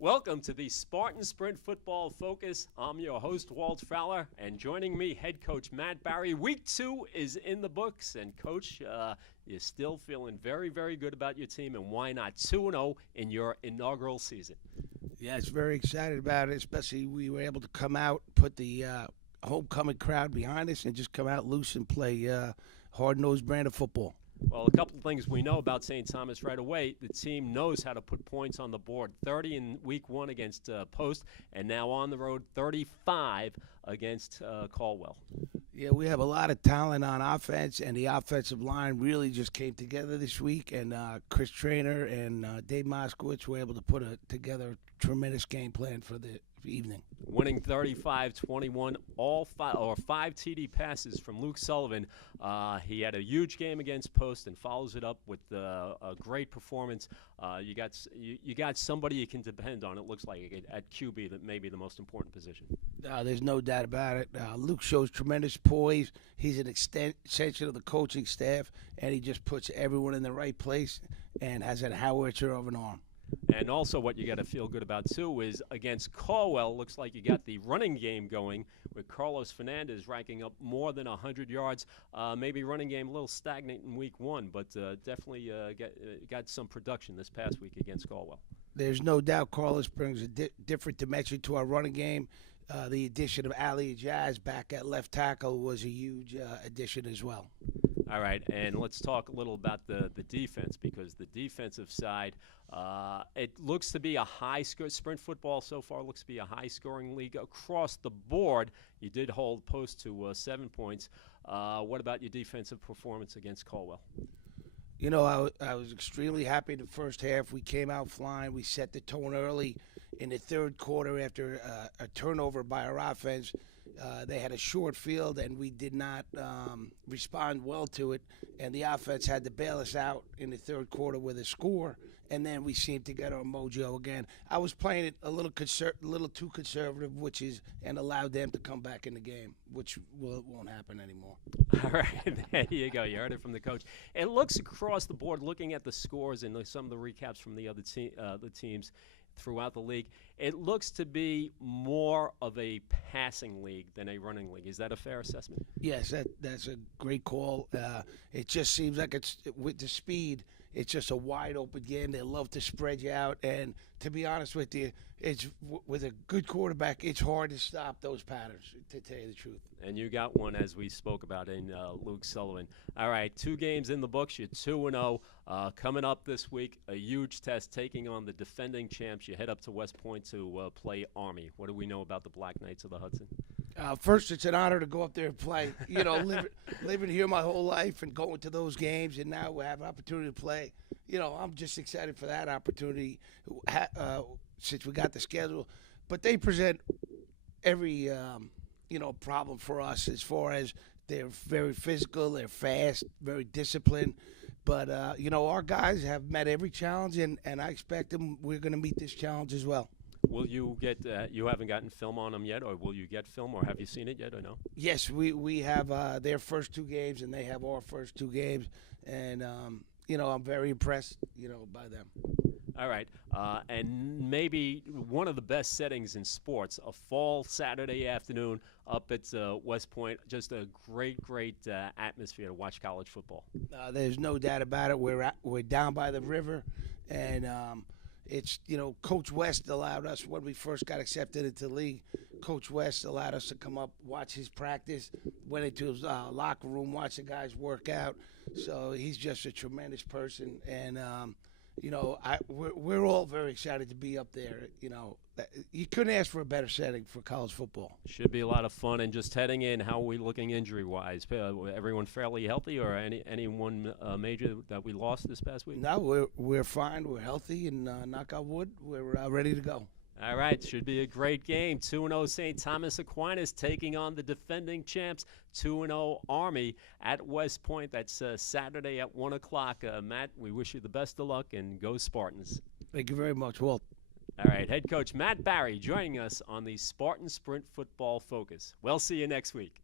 Welcome to the Spartan Sprint Football Focus. I'm your host, Walt Fowler, and joining me, head coach Matt Barry. Week 2 is in the books, and coach, you're still feeling very, very good about your team, and why not 2-0 in your inaugural season? Yeah, it's very excited about it, especially we were able to come out, put the homecoming crowd behind us, and just come out loose and play hard-nosed brand of football. Well, a couple of things we know about St. Thomas right away. The team knows how to put points on the board. 30 in week 1 against Post, and now on the road, 35 against Caldwell. Yeah, we have a lot of talent on offense, and the offensive line really just came together this week. And Chris Trainer and Dave Moskowitz were able to put together a tremendous game plan for the evening. Winning 35-21, five TD passes from Luke Sullivan. He had a huge game against Post and follows it up with a great performance. You got somebody you can depend on. It looks like at QB that may be the most important position. There's no doubt about it. Luke shows tremendous poise. He's an extension of the coaching staff, and he just puts everyone in the right place and has a howitzer of an arm. And also what you got to feel good about, too, is against Caldwell, looks like you got the running game going with Carlos Fernandez racking up more than 100 yards. Maybe running game a little stagnant in week 1, but definitely got some production this past week against Caldwell. There's no doubt Carlos brings a different dimension to our running game. The addition of Ali Jazz back at left tackle was a huge addition as well. All right, and let's talk a little about the defense, because the defensive side, it looks to be a sprint football so far looks to be a high-scoring league across the board. You did hold Post to 7 points. What about your defensive performance against Caldwell? You know, I was extremely happy in the first half. We came out flying. We set the tone early in the third quarter after a turnover by our offense. They had a short field, and we did not respond well to it. And the offense had to bail us out in the third quarter with a score, and then we seemed to get our mojo again. I was playing it a little too conservative, and allowed them to come back in the game, which won't happen anymore. All right, there you go. You heard it from the coach. It looks across the board, looking at the scores and some of the recaps from the other the teams throughout the league, it looks to be more of a passing league than a running league. Is that a fair assessment? Yes, that's a great call. It just seems like it's with the speed, it's just a wide open game. They love to spread you out, and to be honest with you, it's with a good quarterback, it's hard to stop those patterns, to tell you the truth. And you got one, as we spoke about, in Luke Sullivan. All right, 2 games in the books. You're 2-0. Coming up this week, a huge test, taking on the defending champs. You head up to West Point to play Army. What do we know about the Black Knights of the Hudson? First, it's an honor to go up there and play. You know, living here my whole life and going to those games, and now we have an opportunity to play. You know, I'm just excited for that opportunity since we got the schedule. But they present every, problem for us as far as they're very physical, they're fast, very disciplined. But, our guys have met every challenge, and I expect we're going to meet this challenge as well. Will you get? You haven't gotten film on them yet, or will you get film, or have you seen it yet, or no? Yes, we have their first 2 games, and they have our first 2 games, and I'm very impressed, by them. All right, and maybe one of the best settings in sports, a fall Saturday afternoon up at West Point, just a great atmosphere to watch college football. There's no doubt about it. We're down by the river, and it's, Coach West allowed us, when we first got accepted into the league, Coach West allowed us to come up, watch his practice, went into his locker room, watch the guys work out. So he's just a tremendous person, and we're all very excited to be up there. You couldn't ask for a better setting for college football. Should be a lot of fun. And just heading in, how are we looking injury-wise? Everyone fairly healthy, or anyone major that we lost this past week? No, we're fine. We're healthy, and knock on wood, we're ready to go. All right, should be a great game. 2-0 St. Thomas Aquinas taking on the defending champs, 2-0 Army at West Point. That's Saturday at 1 o'clock. Matt, we wish you the best of luck, and go Spartans. Thank you very much, Walt. All right, head coach Matt Barry joining us on the Spartan Sprint Football Focus. We'll see you next week.